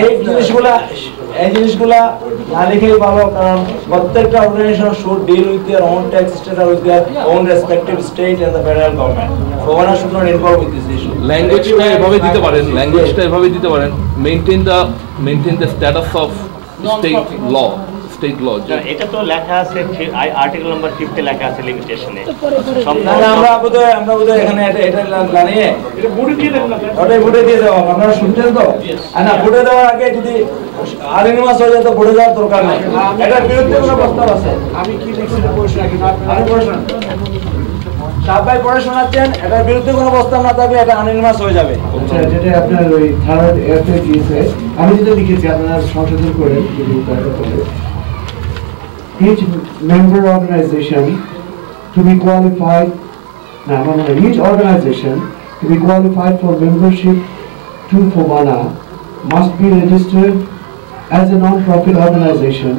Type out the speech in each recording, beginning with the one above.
এই জিনিসগুলা না লিখেই ভালো, কারণ প্রত্যেকটা organisation should deal with their own tax state or with their own respective state and the federal government. Governor should not involve with this issue. ল্যাঙ্গুয়েজটা এভাবে দিতে পারেন, maintain the status of state law. এটা তো লেখা আছে article number 50 লেখা আছে লিমিটেশনে। আমরা বোধহয় এখানে এটা জানিয়ে এটা বুড়ে দিয়ে দেব না, ওটাই বুড়ে দিয়ে দেব। আপনারা শুনছেন তো? না, বুড়ে দেওয়ার আগে যদি আলিনিমাস হয়ে যায় তো বুড়ে দেওয়ার দরকার নেই। এটার বিরুদ্ধে কোনো প্রস্তাব আছে? আমি কি লিখছি পড়ে রাখি না, আপনি পড়ে শোনান। সবাই পড়ে শোনাচ্ছেন, এটার বিরুদ্ধে কোনো প্রস্তাব না থাকলে এটা আলিনিমাস হয়ে যাবে। আচ্ছা, যেটা আপনার ওই থার্ড এফে দিয়েছে, আমি যেটা লিখেছি আপনারা সংশোধন করে যদি দরকার পড়ে। Each member organization to be qualified, each organization to be qualified for membership to FOBANA must be registered as a non-profit organization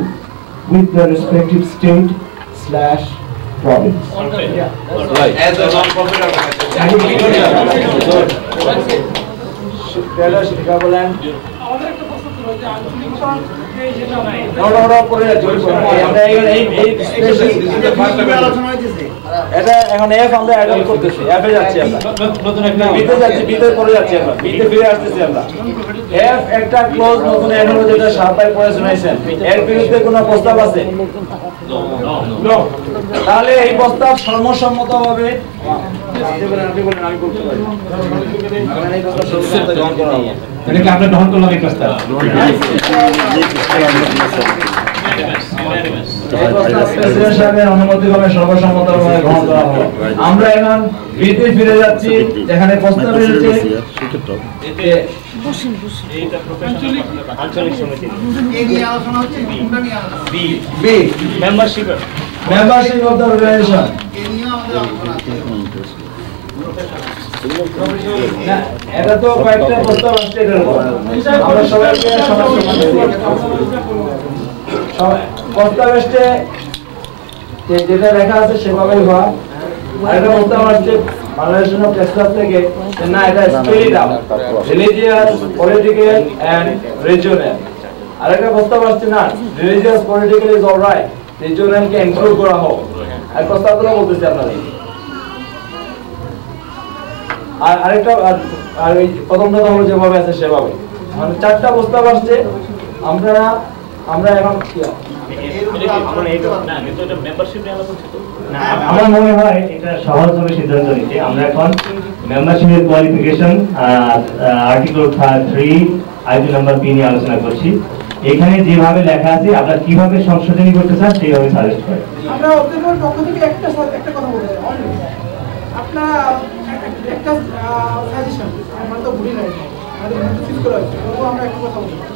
with the respective state/province. Right. As a non-profit organization. এটা এখন F আমরা add করতেছি, F এ যাচ্ছি আমরা, নতুন একটা বিতে যাচ্ছি, বিতে পড়ে যাচ্ছি আমরা, বিতে ফিরে আসতেছি আমরা। এফ একটা ক্লোজ নতুন অ্যাড হলো, যেটা সাপাই পড়ে শুনাইছেন। এর বিরুদ্ধে কোনো প্রস্তাব আছে? নো। তাহলে এই প্রস্তাব সর্বসম্মতভাবে এটাকে আমরা গ্রহণ করলাম এই প্রস্তাব। আমরা এখন বিতে ফিরে যাচ্ছি, যেখানে প্রস্তাব এসেছে আঞ্চলিক সমিতি মেম্বারশিপ অফ দ্য অর্গানাইজেশন। এটা তো কয়েকটা প্রস্তাব আসছে, এটার উপর আমরা সবাইকে প্রস্তাব আসছে যেটা লেখা আছে সেভাবেই হওয়া। আরেকটা প্রস্তাব আসছে বাংলাদেশ প্রেসক্লাব থেকে, না এটা spirit of religious, political and regional. আরেকটা প্রস্তাব আসছে না রিলিজিয়াস, পলিটিক্যাল ইজ অলরাইট, রিজিওনালকে ইনক্লুড করা হোক। আর প্রস্তাবগুলো বলতেছি আপনাদের। আর আরেকটা আর ওই প্রথমটা হলো যেভাবে আছে সেভাবে, মানে চারটা প্রস্তাব আসছে। আমরা এখন কি আমার মনে হয় এটা সহজ হবে সিদ্ধান্ত নিতে। আমরা এখন মেম্বারশিপের কোয়ালিফিকেশন আর্টিকেল 3 আইটেম নাম্বার 3 নিয়ে আলোচনা করছি। এখানে যেভাবে লেখা আছে আপনারা কিভাবে সংশোধনী করতে চান সেইভাবে সাজেস্ট করেন। আমরা আপনাদের পক্ষ থেকে একটা কথা বলতে চাই। আপনারা একটা সাজেশন আমরা তো ভুলি নাই, আমাদের মধ্যে ফিক্স করা হয়েছে, তবুও আমরা একটা কথা বলতে চাই।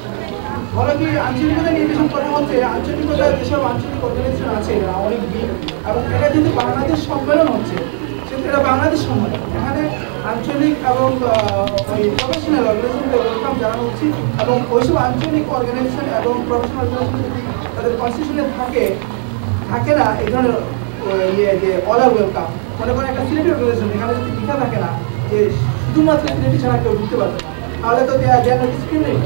বলো কি আঞ্চলিকতা নির্দেশন করা হচ্ছে, আঞ্চলিকতা যেসব আঞ্চলিক অর্গানাইজেশন আছে অনেক দিন, এবং এটা যেহেতু বাংলাদেশ সম্মেলন হচ্ছে সেক্ষেত্রে এটা বাংলাদেশ সম্মেলন, এখানে আঞ্চলিক এবং ওই প্রফেশনাল অর্গানাইজেশনকে ওয়েলকাম জানানো উচিত। এবং ওইসব আঞ্চলিক অর্গানাইজেশন এবং প্রফেশনাল অর্গানাইজেশন যদি তাদের কনস্টিটিউশনে থাকে না এই ধরনের যে অল আর ওয়েলকাম, মনে করেন একটা সিলেটি অর্গানাইজেশন, এখানে যদি লেখা থাকে না যে শুধুমাত্র সিলেটি ছাড়া কেউ ঢুকতে পারবে না, তাহলে তো দেয়া ডিসক্রিমিনেট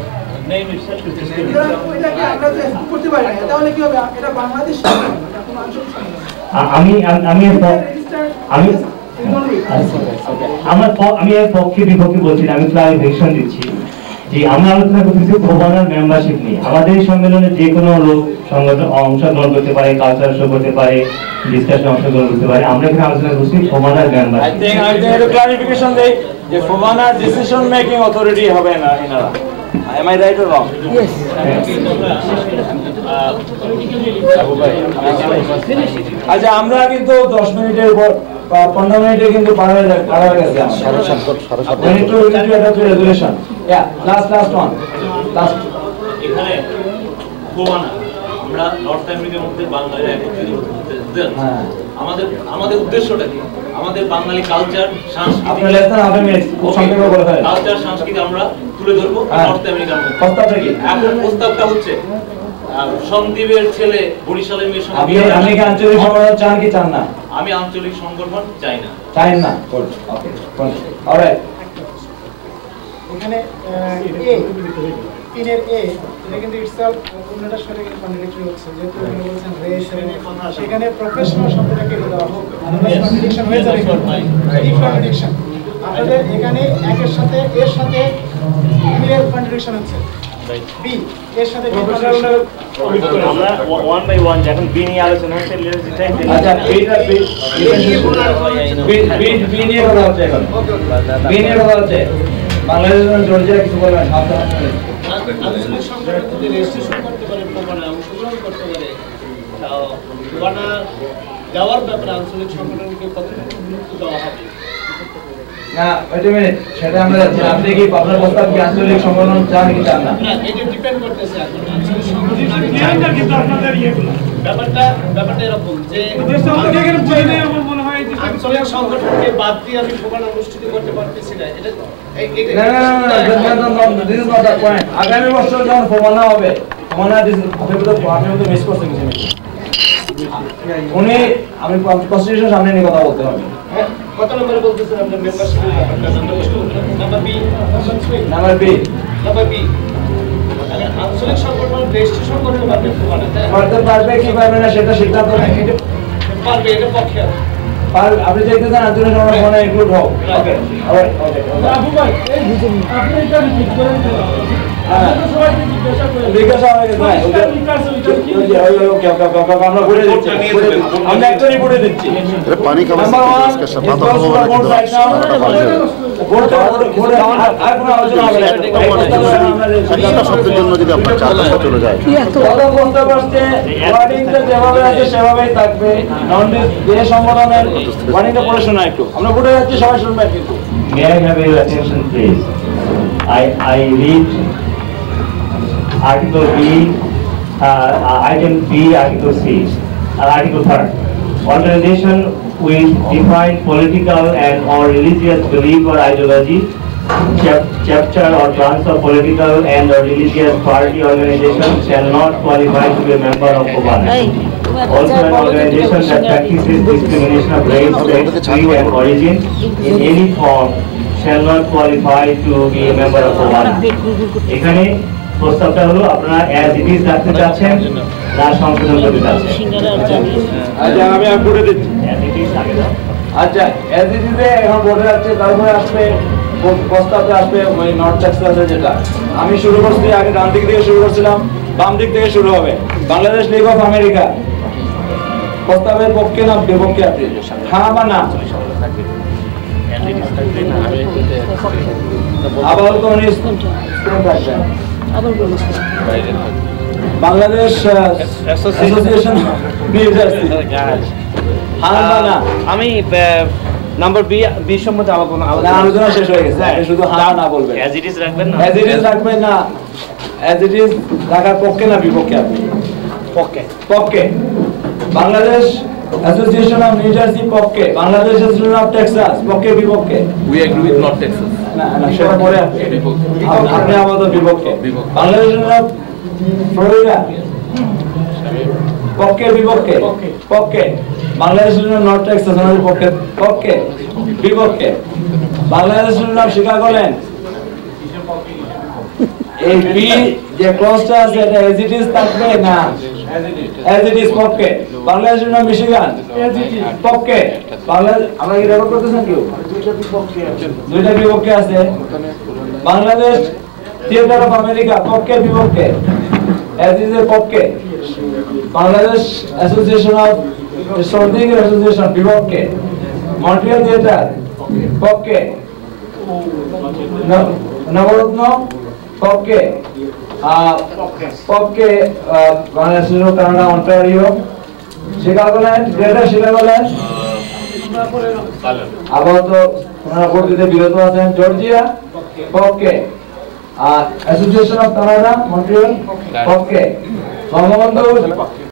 আমি এর পক্ষে বিপক্ষে বলছি না, আমি ক্লারিফিকেশন দিচ্ছি যে আমরা আলোচনা করতেছি FOBANAর মেম্বারশিপ নিয়ে। আমাদের এই সম্মেলনে যে কোনো লোক সংগঠন অংশগ্রহণ করতে পারে, কালচার শো করতে পারে, ডিসকাশনে অংশগ্রহণ করতে পারে। আমরা এখানে আলোচনা করছি FOBANAর মেম্বারশিপ। I think clarification দেই যে FOBANA ডিসিশন মেকিং অথরিটি হবে না এনারা। Am I right or wrong? Yes. আচ্ছা, আমরা কিন্তু 10 মিনিটের উপর 15 মিনিটে কিন্তু পার হয়ে গেছে। রেগুলেশন লাস্ট ওয়ান এখানে FOBANA আমরা নর্থ আমেরিকার মধ্যে বাঙালিরা একত্রিত করতে যাচ্ছি। আমাদের উদ্দেশ্যটা কি? আমাদের বাঙালি কালচার সংস্কৃতি আমরা তুলে ধরবো নর্থ আমেরিকার মধ্যে। প্রস্তাবটা কি? এখন প্রস্তাবটা হচ্ছে সন্দীপের ছেলে বরিশালের মেয়ের সঙ্গে আপনি কি আঞ্চলিক সংগঠন চান কি চান না? আমি আঞ্চলিক সংগঠন চাই না। চাই না? ওকে, অলরাইট। এখানে 3 এ এটা কিন্তু ইটসেলফ অন্যটার সাথে কিন্তু কন্ট্রাডিকশন হচ্ছে, যেহেতু আপনি বলেছেন রেস সেখানে প্রফেশনাল শব্দটা কেটে দেওয়া হোক, কন্ট্রাডিকশন হয়ে যাবে, এই কন্ট্রাডিকশন আপনাদের এখানে একের সাথে এর সাথে ক্লিয়ার কন্ট্রাডিকশন হচ্ছে, বি এর সাথে আমরা ওয়ান বাই ওয়ান যখন বি নিয়ে আলোচনা হচ্ছে আচ্ছা বি নিয়ে কথা হচ্ছে এখন, বি নিয়ে কথা হচ্ছে বাংলাদেশের জর্জিয়া কিছু বলবেন সাবধান আঞ্চলিক সংগঠন যদি রেজিস্ট্রেশন করতে পারে, প্রমাণে অংশগ্রহণ করতে পারে, প্রমাণা দেওয়ার ব্যাপারে আঞ্চলিক সংগঠনকে কতটুকু গুরুত্ব দেওয়া হবে? না ওয়েট এ মিনিট, সেটা আমরা যাচ্ছি। আপনি কি আপনার প্রস্তাব কি আঞ্চলিক সংগঠন চান কি চান না? না, এটা ডিপেন্ড করতেছে এখন আঞ্চলিক সংগঠন কিন্তু আপনাদের ইয়েগুলো ব্যাপারটা এরকম যে আঞ্চলিক সংগঠনকে বাদ দিয়ে আমি প্রমাণ অনুষ্ঠিত করতে পারতেছি না, এটা this is not the point. আগামী বছর যখন প্রমাণা হবে, প্রমাণা আপনি তো মিস করছেন কিছু উনি আমি কনস্টিটিউশন সামনে নিয়ে কথা বলতে হবে। কত নম্বরে বলতেছেন আপনার মেম্বারশিপের ব্যাপারটা? নাম্বার বি আঞ্চলিক সংগঠন রেজিস্ট্রেশন করতে পারবে প্রমাণে করতে পারবে কি পারবে না সেটা সিদ্ধান্ত পারবে, এটা পক্ষে আপনি চাইতেছেন আঞ্চলিক সংগঠনে ইনক্লুড হোক। ওকে ওকে আবু ভাই এই বুঝুন আপনি এটা রিপিট করেন, জিজ্ঞাসা হয়ে গেছে আমরা বলে দিচ্ছি, আমরা একটা রিপোর্টে দিচ্ছি। पानी का শব্দের জন্য যদি আপনার 4 ঘন্টা চলে যায়, যেভাবে আছে সেভাবেই থাকবে। যে সংগঠনের ওয়ার্ডিংটা পড়ে শোনা একটু, আমরা বলে যাচ্ছি, সবাই শুনবেন কিন্তু। May I have your attention, please? I read Article B, Item B, Article C, Article 3. Organization with defined political and or religious belief or ideology, chapter or branch of political and or religious party organization shall not qualify to be a member of Kobana. Also, an organization that practices discrimination of race, sex, creed, and origin in any form shall not qualify to be a member of Kobana. এখানে প্রস্তাবটা হলো আপনারা as it is রাখতে চাচ্ছেন না সংশোধন করতে চাচ্ছেন? আচ্ছা আমি আপডেট দিচ্ছি। as it is আগে দাও। আচ্ছা এজ ইট ইজ এখন বোর্ডে যাচ্ছে, তারপরে আসবে প্রস্তাবে আসবে ওই নর্থ টেক্সাসে, যেটা আমি শুরু করছি আগে ডান দিক থেকে শুরু করছিলাম, বাম দিক থেকে শুরু হবে। বাংলাদেশ লিগ অফ আমেরিকা প্রস্তাবের পক্ষে না বিপক্ষে আপনি হ্যাঁ বা না? আবার তো উনি বাংলাদেশ অ্যাসোসিয়েশন নিউ জার্সি হ্যাঁ বা না? আমি নাম্বার বি সম্বন্ধে আলোচনা শেষ হয়ে গেছে, আপনি শুধু হ্যাঁ না বলবেন। অ্যাজ ইট ইজ রাখবেন না? অ্যাজ ইট ইজ রাখবেন না, অ্যাজ ইট ইজ রাখার পক্ষে না বিপক্ষে আপনি? পক্ষে। পক্ষে। Bangladesh association of new jersey পক্ষে, বাংলাদেশ অ্যাসোসিয়েশন অফ টেক্সাস পক্ষে বিপক্ষে? We agree with North Texas. না না সেটা পরে আপনি আমাদের বিপক্ষে। বাংলাদেশ অফ ফ্লোরিডা পক্ষে বিপক্ষে? পক্ষে। বাংলাদেশ নর্থ টেক্সাস আমাদের পক্ষে পক্ষে বিপক্ষে? বাংলাদেশ শিকাগোল্যান্ড এই বি যে ক্লজটা আছে এটা এজ ইট ইজ থাকবে না? এজ ইট ইজ পক্ষে। বাংলাদেশ মিশিগান পক্ষে। বাংলাদেশ আমরা কি রেকর্ড করতেছেন কেউ? দুইটা বিপক্ষে আছে। বাংলাদেশ থিয়েটার অফ আমেরিকা পক্ষে বিপক্ষে? এজ ইট ইজ এর পক্ষে। বাংলাদেশ অ্যাসোসিয়েশন অফ সর্দিং অ্যাসোসিয়েশন বিপক্ষে। মন্ট্রিয়াল থিয়েটার পক্ষে। নবরত্ন পক্ষে। পক্ষে বাংলাদেশ কানাডা অন্টারিও শিকাগোল্যান্ড গ্রেটার শিকাগোল্যান্ড আপাতত ওনারা ভোট দিতে বিরত আছেন। জর্জিয়া পক্ষে। অ্যাসোসিয়েশন অফ কানাডা মন্ট্রিয়াল পক্ষে। বঙ্গবন্ধু